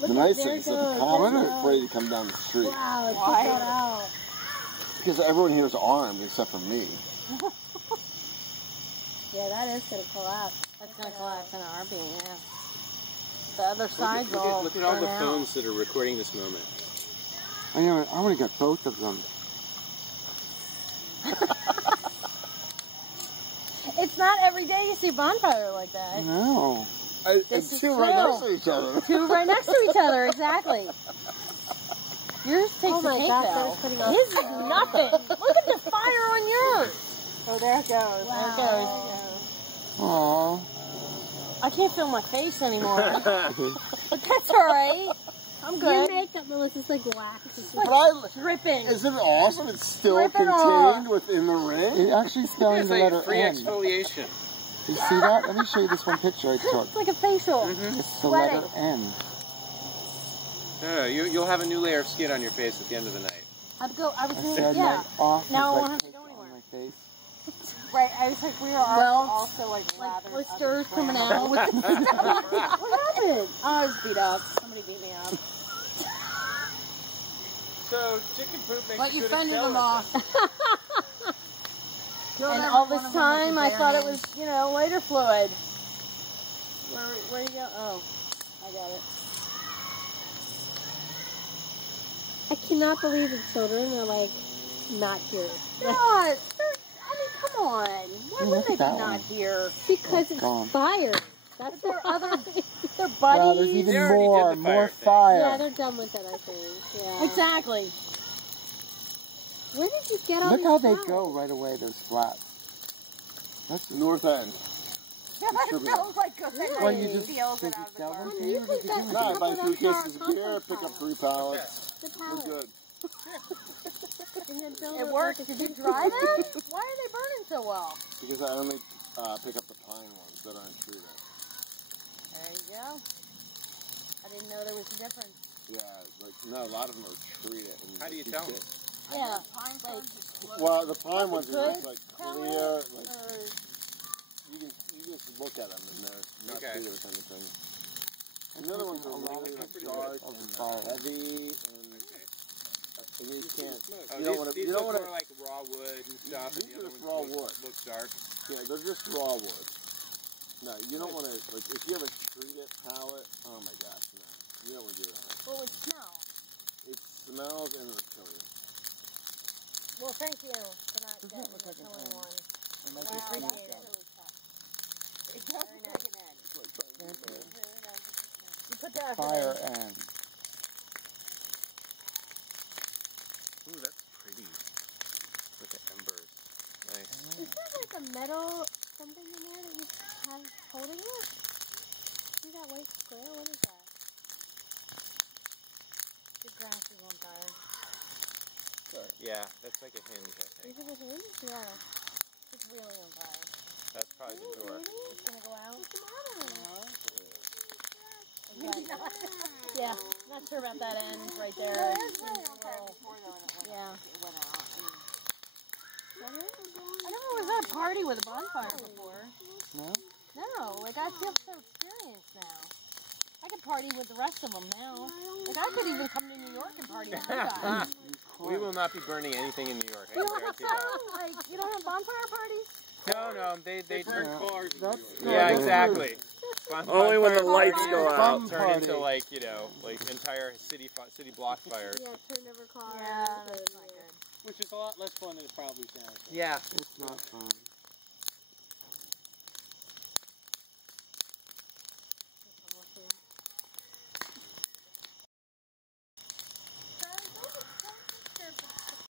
The nice thing is that the cops are afraid to come down the street. Wow, check that out. Because everyone here is armed except for me. Yeah, that is going to collapse. That's going to collapse in a heartbeat, yeah. The other side's all Look at all the phones that are recording this moment. I know, I want to get both of them. It's not every day you see a bonfire like that. No. And two right next to each other. Two right next to each other, exactly. Yours takes the cake, though. His is nothing. Look at the fire on yours. Oh, there it goes. Wow. There it goes. Aww. I can't feel my face anymore. But that's all right. I'm good. Your makeup, Melissa's like wax. It's But dripping. Isn't it awesome? It's still Dripping contained within the ring. It actually spelling It's the like letter free N. exfoliation. Do you see that? Let me show you this one picture I took. It's like a facial. It's the letter N. No, you'll have a new layer of skin on your face at the end of the night. I said yeah. my off Now I is won't like have to cake go on anywhere. my face. right. I was like, we were also like blisters coming out. What happened? Oh, I was beat up. Somebody beat me up. So chicken poop makes Let a you good fend them accelerant. off. And all this time I thought it was, you know, lighter fluid. Where you go? Oh, I got it. I cannot believe that children are like not here. Not. I mean, come on. Why would Look they at be that not one. here? Because it's gone. fire. That's But their other, their Well, buddies. there's even They already more did the fire thing. fire. Yeah, they're done with it, I think. Yeah. Exactly. Where did you get all Look these how they flowers? go right away, those flats. That's North End. That sounds like good. Well, you just Feels it did you out of the sell car. them to You you? can What did you get do with No, I them? buy 3 cases of beer, pick up 3 pallets. The We're pallet. good. And then fill It up works. with Did the you dry them? Why are they burning so well? Because I only pick up the pine ones that aren't treated. There you go. I didn't know there was a difference. Yeah, like no, a lot of them are treated. And How do you tell them? Yeah. Well, the pine ones are Good just like palate, clear. Like or you just look at them and they're not Okay. treated with anything. And the other ones are really dark and heavy and you can't. Oh, You don't want to. these You don't look want more like raw wood and stuff, and These the are other just ones raw wood. look dark. Yeah, they're just raw wood. No, you don't want to. Like if you have a treat it pallet, oh my gosh, no, you don't want to do that. what would smell? It smells and it'll kill you. Well, thank you for not getting the killing one. It might Wow, be that's sweet. really tough. It does look like an egg. You put that Fire and Ooh, that's pretty. Look at embers. Nice. Is that like a metal something in there that you have holding it? See that white square? What is that? The grass is on fire. Yeah, that's like a hinge, I think. Is it a hinge? Yeah. It's really on fire. That's probably the door. It's gonna go out. What's the matter? Maybe not. Yeah, not sure about that end right there. Yeah. I never was at a party with a bonfire before. no? No, like I feel so experienced now. I could party with the rest of them now. Like I could even come to New York and party with you guys. We will not be burning anything in New York. I You can don't have guarantee that. like you don't have bonfire parties? No, they turn cars. That's Yeah, exactly. Only when the lights go out. Turn into like like entire city block fires. Yeah, turn over cars. Yeah, that's not good. Which is a lot less fun than it probably sounds. Yeah. It's not fun.